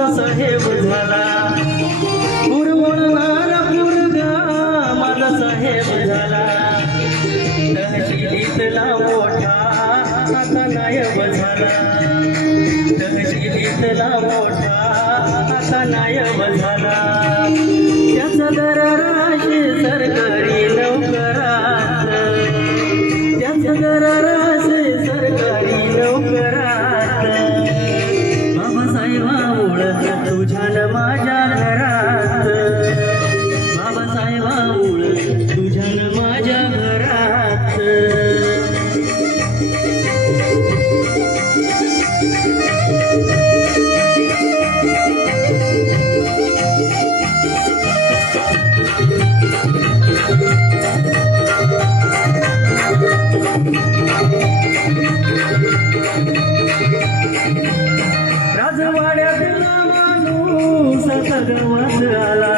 माझा साहेब झाला, पुरवणारा पुरगा माझा साहेब झाला. तहसीलीतला मोठा आता नायब झाला, तहसीलीतला मोठा आता नायब झाला. त्याचा दराराशी सरकारी नोकरात, त्याचा दराराशी सरकारी नोकरात. बाबासाहेबामुळं तुझ्या न माझ्या घरात, बाबासाहेबामुळं तुझ्या न माझ्या घरात. राजवाड्यातला माणूस सगवास आला,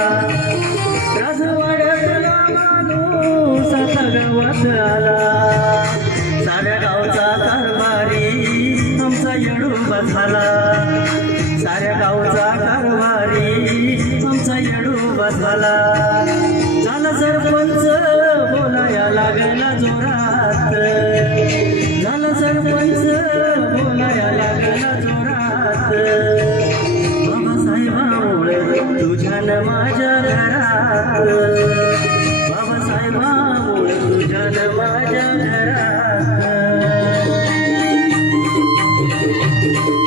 राजवाड्यातला माणूस सगवास आला. साऱ्या गावचा कारभारी आमचा येडूबा झाला, साऱ्या गावचा कारभारी आमचा येडूबा झाला. झाला सरपंच बोलाया लागला जोरात, झाला सरपंच बोलाया लागला जोरात. बाबासाहेबामुळे तुझ्या न माझ्या घरात.